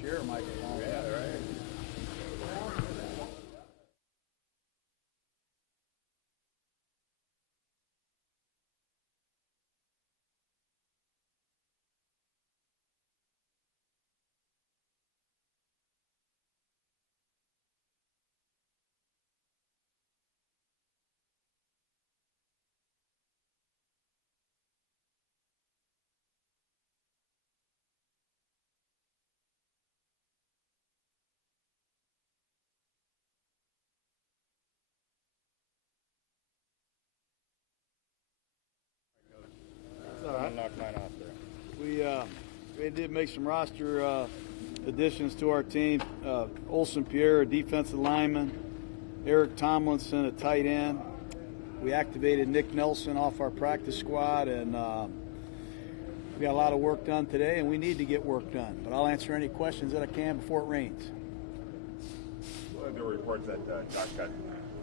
share a microphone. Yeah, right. Knock mine off there. We did make some roster additions to our team. Olsen Pierre, a defensive lineman. Eric Tomlinson, a tight end. We activated Nick Nelson off our practice squad, and we got a lot of work done today, and we need to get work done. But I'll answer any questions that I can before it rains. Well, there were reports that Josh got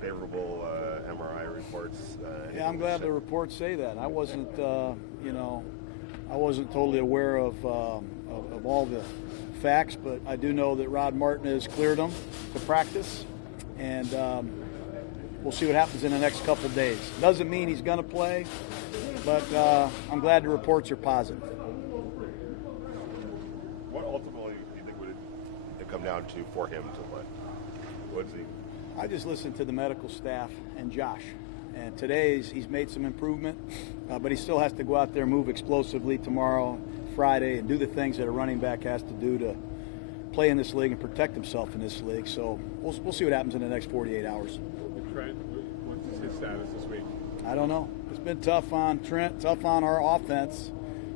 favorable MRI reports. Yeah, I'm glad the reports say that. I wasn't, I wasn't totally aware of all the facts, but I do know that Rod Martin has cleared him to practice, and we'll see what happens in the next couple of days. Doesn't mean he's going to play, but I'm glad the reports are positive. What ultimately do you think would it come down to for him to play? What's he? I just listened to the medical staff and Josh. And today he's made some improvement, but he still has to go out there and move explosively tomorrow, Friday, and do the things that a running back has to do to play in this league and protect himself in this league. So we'll see what happens in the next 48 hours. Trent, what's his status this week? I don't know. It's been tough on Trent, tough on our offense,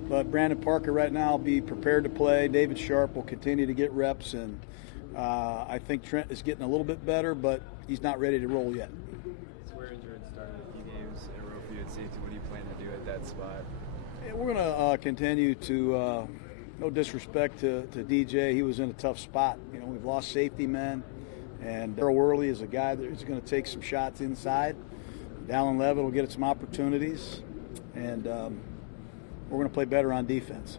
but Brandon Parker right now will be prepared to play. David Sharp will continue to get reps, and I think Trent is getting a little bit better, but he's not ready to roll yet. Swear injured started a few games in a row for you at safety. What do you plan to do at that spot? Yeah, we're going to continue to, no disrespect to DJ, he was in a tough spot. You know, we've lost safety men, and Darryl Worley is a guy that is going to take some shots inside. Dallin Levitt will get some opportunities, and we're going to play better on defense.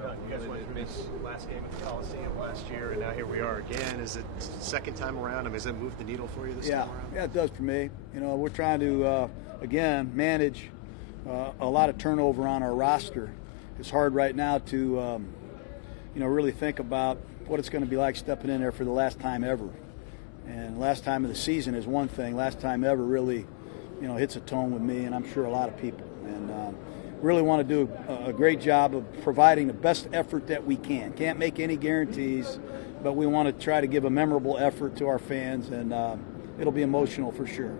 You guys went through this last game at the Coliseum last year, and now here we are again. Is it second time around? I mean, has that moved the needle for you this time around? Yeah, it does for me. You know, we're trying to, again, manage a lot of turnover on our roster. It's hard right now to, really think about what it's going to be like stepping in there for the last time ever. And last time of the season is one thing. Last time ever really, hits a tone with me, and I'm sure a lot of people. And really want to do a great job of providing the best effort that we can. Can't make any guarantees, but we want to try to give a memorable effort to our fans, and it'll be emotional for sure.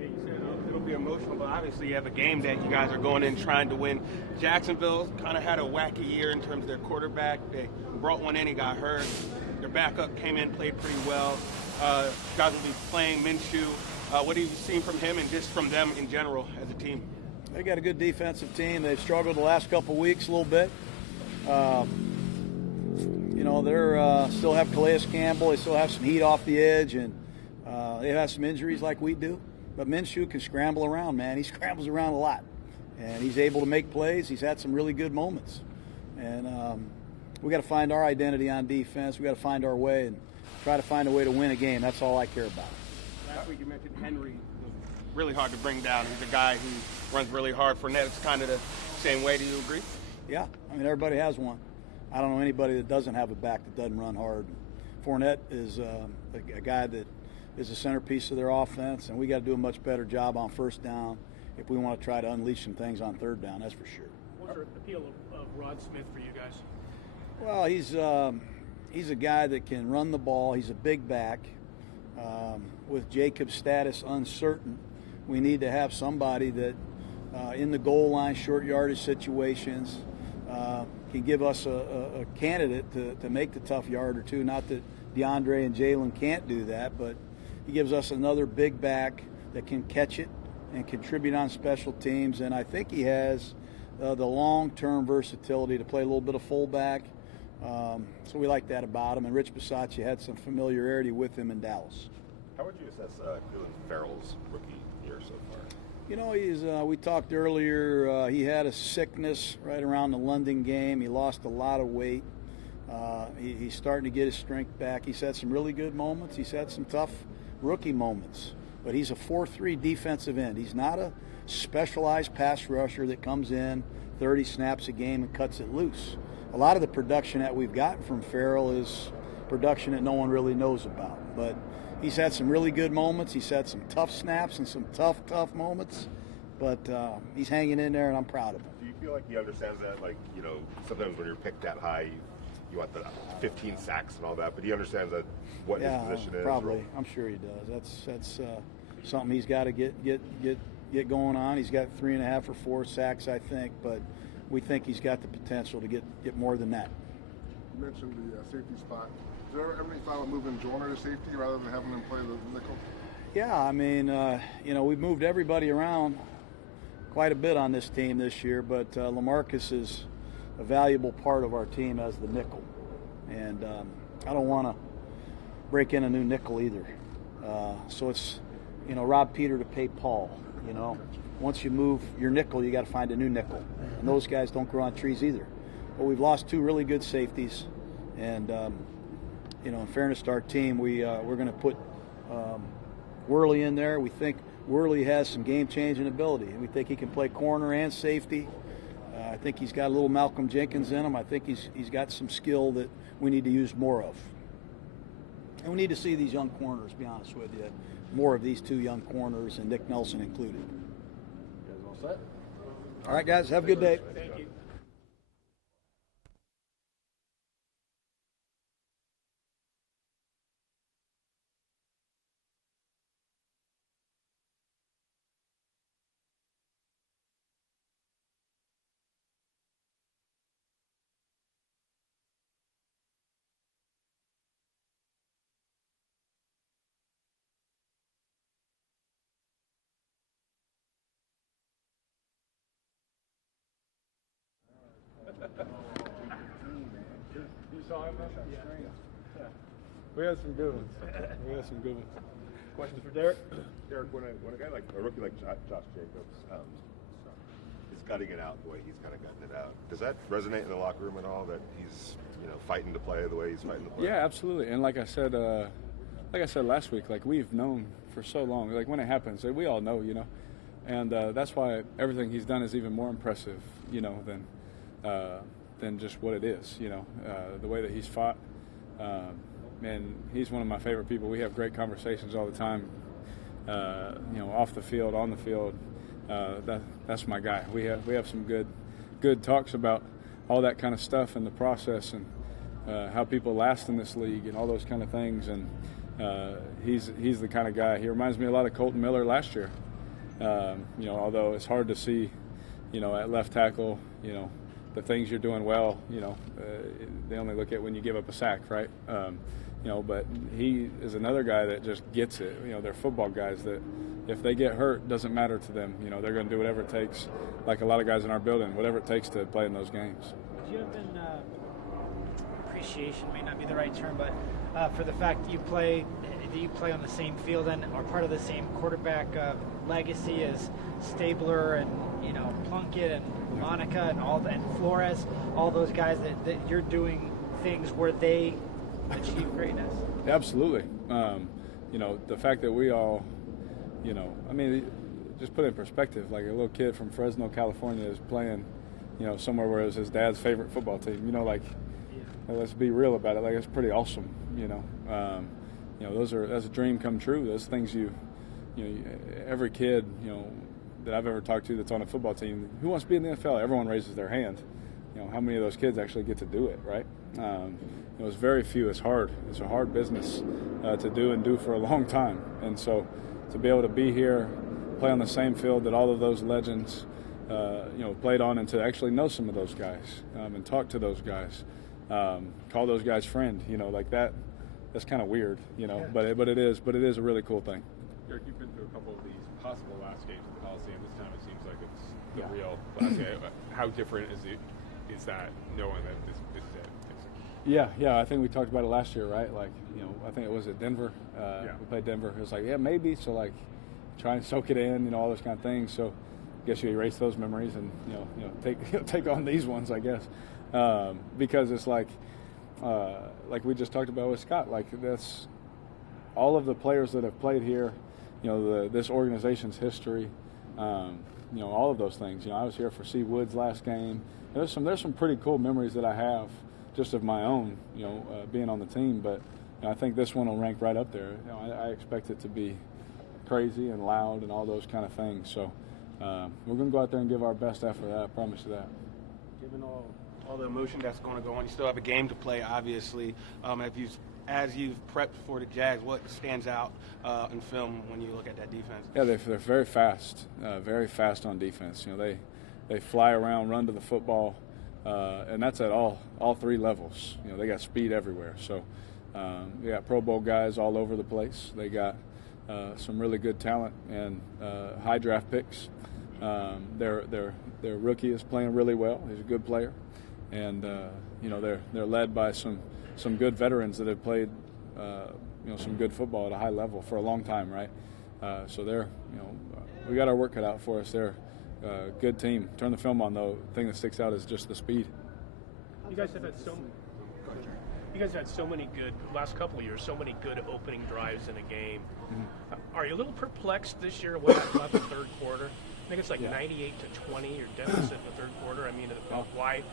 Yeah, you said it'll be emotional, but obviously you have a game that you guys are going in trying to win. Jacksonville kind of had a wacky year in terms of their quarterback. They brought one in, he got hurt. Their backup came in, played pretty well. You guys will be playing Minshew. What have you seen from him and just from them in general as a team? They got a good defensive team. They've struggled the last couple of weeks a little bit. They're still have Calais Campbell. They still have some heat off the edge, and they have some injuries like we do. But Minshew can scramble around, man. He scrambles around a lot, and he's able to make plays. He's had some really good moments, and we got to find our identity on defense. We got to find our way and try to find a way to win a game. That's all I care about. Last week you mentioned Henry was really hard to bring down. He's a guy who runs really hard. Fournette's kind of the same way. Do you agree? Yeah, I mean, everybody has one. I don't know anybody that doesn't have a back that doesn't run hard. Fournette is a guy that is the centerpiece of their offense, and we got to do a much better job on first down if we want to try to unleash some things on third down, that's for sure. What's the appeal of Rod Smith for you guys? Well, he's a guy that can run the ball. He's a big back. With Jacob's status uncertain, we need to have somebody that in the goal line, short yardage situations, can give us a candidate to make the tough yard or two. Not that DeAndre and Jalen can't do that, but he gives us another big back that can catch it and contribute on special teams. And I think he has the long-term versatility to play a little bit of fullback. So we like that about him. And Rich Bisaccia had some familiarity with him in Dallas. How would you assess Dylan Farrell's rookie year so far? You know, we talked earlier, he had a sickness right around the London game. He lost a lot of weight. He's starting to get his strength back. He's had some really good moments. He's had some tough rookie moments. But he's a 4-3 defensive end. He's not a specialized pass rusher that comes in 30 snaps a game and cuts it loose. A lot of the production that we've gotten from Farrell is production that no one really knows about. But he's had some really good moments. He's had some tough snaps and some tough moments. But he's hanging in there, and I'm proud of him. Do you feel like he understands that? Like, you know, sometimes when you're picked that high, you want the 15 sacks and all that, but he understands that what his position is. Probably. I'm sure he does. That's something he's got to get going on. He's got 3.5 or 4 sacks, I think, but we think he's got the potential to get more than that. You mentioned the safety spot. Is there ever any thought of moving Joyner to safety rather than having him play the nickel? Yeah, I mean, you know, we've moved everybody around quite a bit on this team this year, but LaMarcus is a valuable part of our team as the nickel. And I don't want to break in a new nickel either. So it's, you know, rob Peter to pay Paul, you know. Once you move your nickel, you got to find a new nickel. And those guys don't grow on trees either. But we've lost 2 really good safeties. And, you know, in fairness to our team, we're going to put Worley in there. We think Worley has some game-changing ability. We think he can play corner and safety. I think he's got a little Malcolm Jenkins in him. I think he's got some skill that we need to use more of. And we need to see these young corners, to be honest with you, more of these 2 young corners, and Nick Nelson included. You guys all set? All right, guys, have a good day. Thank you. You saw him? Yeah. We had some good ones. Questions for Derek? Derek, when a guy like a rookie like Josh Jacobs is gutting it out the way he's kind of gutting it out, does that resonate in the locker room at all? That he's, you know, fighting to play the way he's fighting to play? Yeah, absolutely. And like I said last week, like we've known for so long. Like when it happens, we all know, you know, and that's why everything he's done is even more impressive, you know, than just what it is, you know, the way that he's fought. And he's one of my favorite people. We have great conversations all the time, you know, off the field, on the field. That's my guy. We have some good talks about all that kind of stuff and the process and how people last in this league and all those kind of things. And he's the kind of guy. He reminds me a lot of Colton Miller last year. You know, although it's hard to see, you know, at left tackle, you know, the things you're doing well, you know, they only look at when you give up a sack, right? You know, but he is another guy that just gets it. You know, they're football guys that if they get hurt, doesn't matter to them. You know, they're going to do whatever it takes, like a lot of guys in our building, whatever it takes to play in those games. Do you have an appreciation, may not be the right term, but for the fact that you play on the same field and are part of the same quarterback legacy as Stabler and, you know, Plunkett and Monica and Flores, all those guys that you're doing things where they achieve greatness? Absolutely. You know, the fact that we all, you know, I mean, just put it in perspective, like a little kid from Fresno, California is playing, you know, somewhere where it was his dad's favorite football team, you know, like, let's be real about it. Like, it's pretty awesome, you know. You know, that's a dream come true. Those things you know, every kid, you know, that I've ever talked to that's on a football team, who wants to be in the NFL? Everyone raises their hand. You know, how many of those kids actually get to do it, right? You know, it's very few. It's hard. It's a hard business to do for a long time. And so to be able to be here, play on the same field that all of those legends, you know, played on, and to actually know some of those guys and talk to those guys, call those guys friend, you know, like that. That's kind of weird, you know, but it is a really cool thing. Derek, you've been through a couple of these possible last games at the Coliseum. This time it seems like it's the real last game. How different is that, knowing that this is it? Yeah. I think we talked about it last year, right? Like, you know, I think it was at Denver. We played Denver. It was like, yeah, maybe. So like, try and soak it in, all those kind of things. So I guess you erase those memories and take on these ones, I guess, because it's like we just talked about with Scott. Like that's all of the players that have played here, this organization's history, all of those things. I was here for C. Wood's last game. There's some pretty cool memories that I have just of my own, being on the team. But I think this one will rank right up there. I expect it to be crazy and loud and all those kind of things. So we're going to go out there and give our best effort. I promise you that. Given all the emotion that's going to go on, you still have a game to play, obviously. As you've prepped for the Jags, what stands out in film when you look at that defense? Yeah, they're very fast on defense. They fly around, run to the football, and that's at all three levels. They got speed everywhere. So they got Pro Bowl guys all over the place. They got some really good talent and high draft picks. Their rookie is playing really well. He's a good player, and they're led by some good veterans that have played some good football at a high level for a long time, right? So we got our work cut out for us. They're a good team. Turn the film on, though. The thing that sticks out is just the speed. You guys have had so many good last couple of years, so many good opening drives in a game. Mm-hmm. Are you a little perplexed this year what happened about the third quarter? I think it's like 98-20, your deficit in the third quarter. I mean, why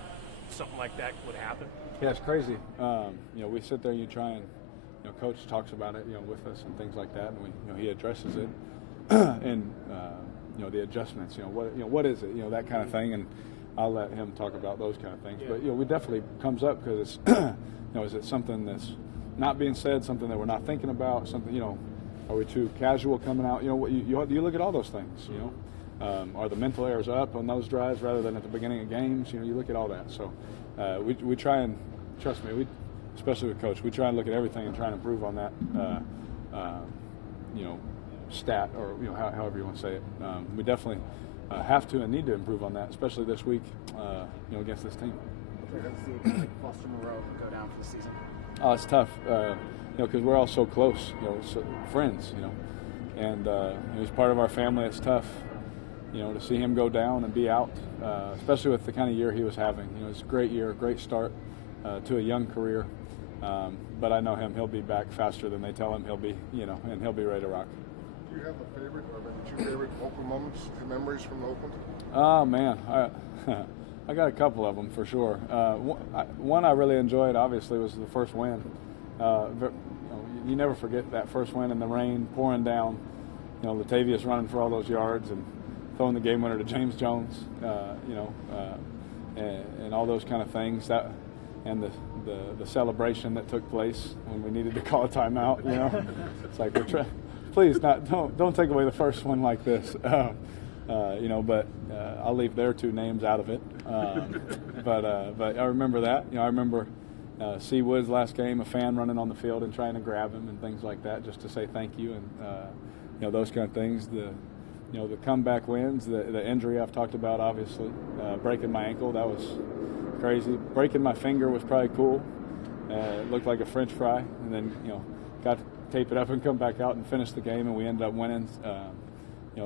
something like that would happen? Yeah, it's crazy. We sit there and you try and, Coach talks about it, with us and things like that, and he addresses it, and the adjustments. What is it? That kind of thing, and I'll let him talk about those kind of things. Yeah. But we definitely comes up because it's, is it something that's not being said, something that we're not thinking about, something, are we too casual coming out? You look at all those things. Are the mental errors up on those drives rather than at the beginning of games? You look at all that. So we try and, trust me, especially with Coach, we try and look at everything and try and improve on that, stat or however you want to say it. We definitely have to and need to improve on that, especially this week, against this team. Foster Moreau go down for the season. Oh, it's tough, because we're all so close, friends, and he's part of our family. It's tough, to see him go down and be out, especially with the kind of year he was having. It's a great year, great start to a young career, but I know him. He'll be back faster than they tell him he'll be, and he'll be ready to rock. Do you have a favorite or maybe two favorite Oakland moments and memories from Oakland? Oh, man. I got a couple of them for sure. One I really enjoyed, obviously, was the first win. You never forget that first win in the rain, pouring down. Latavius running for all those yards and throwing the game winner to James Jones. And all those kind of things. And the celebration that took place when we needed to call a timeout. It's like please don't take away the first one like this. But I'll leave their two names out of it. But I remember that. I remember C. Wood's last game, a fan running on the field and trying to grab him and things like that, just to say thank you and those kind of things. The comeback wins, the injury I've talked about, obviously, breaking my ankle, that was crazy. Breaking my finger was probably cool. It looked like a French fry, and then got to tape it up and come back out and finish the game, and we ended up winning.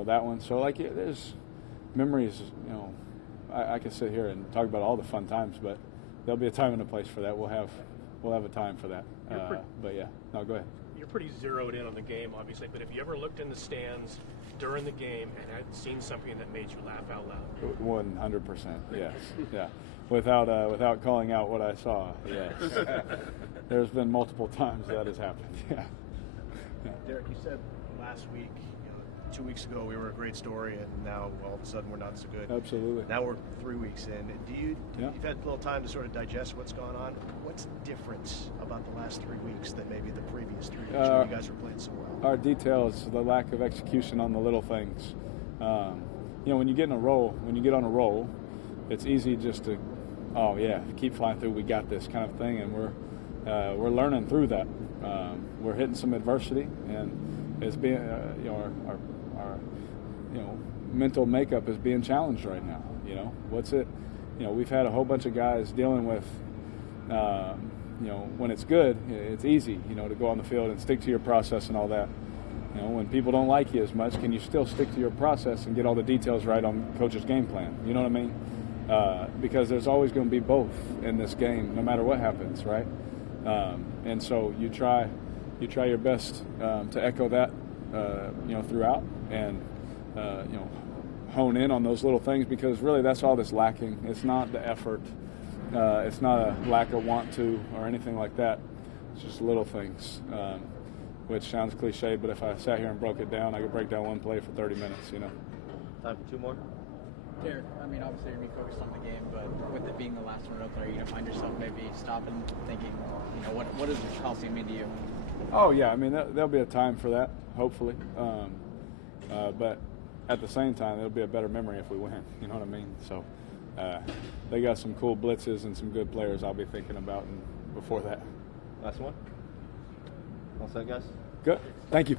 That one. So there's memories. I could sit here and talk about all the fun times, but there'll be a time and a place for that. We'll have a time for that. But yeah, no, go ahead. You're pretty zeroed in on the game, obviously. But have you ever looked in the stands during the game and had seen something that made you laugh out loud? 100%. Yes. Yeah. Without calling out what I saw. Yes. There's been multiple times that has happened. Yeah. Derek, you said last week, 2 weeks ago we were a great story, and now all of a sudden we're not so good. Absolutely. Now we're 3 weeks in. You've had a little time to sort of digest what's gone on. What's different about the last 3 weeks than maybe the previous 3 weeks when you guys were playing so well? Our details, the lack of execution on the little things. When you get on a roll, it's easy just to, keep flying through. We got this kind of thing, and we're learning through that. We're hitting some adversity, and it's being our mental makeup is being challenged right now. What's it? We've had a whole bunch of guys dealing with. When it's good, it's easy. To go on the field and stick to your process and all that. You know, when people don't like you as much, can you still stick to your process and get all the details right on coach's game plan? You know what I mean? Because there's always going to be both in this game, no matter what happens, right? And so you try your best to echo that, throughout, and hone in on those little things, because really that's all that's lacking. It's not the effort. It's not a lack of want to or anything like that. It's just little things, which sounds cliche, but if I sat here and broke it down, I could break down one play for 30 minutes, Time for 2 more. Derek, I mean, obviously you're going to be focused on the game, but with it being the last one out there, are you going to find yourself maybe stopping, thinking, what does the Coliseum mean to you? Oh, yeah. I mean, there'll be a time for that, hopefully. But at the same time, it'll be a better memory if we win. You know what I mean? So they got some cool blitzes and some good players I'll be thinking about before that. Last one. All set, guys? Good. Thank you.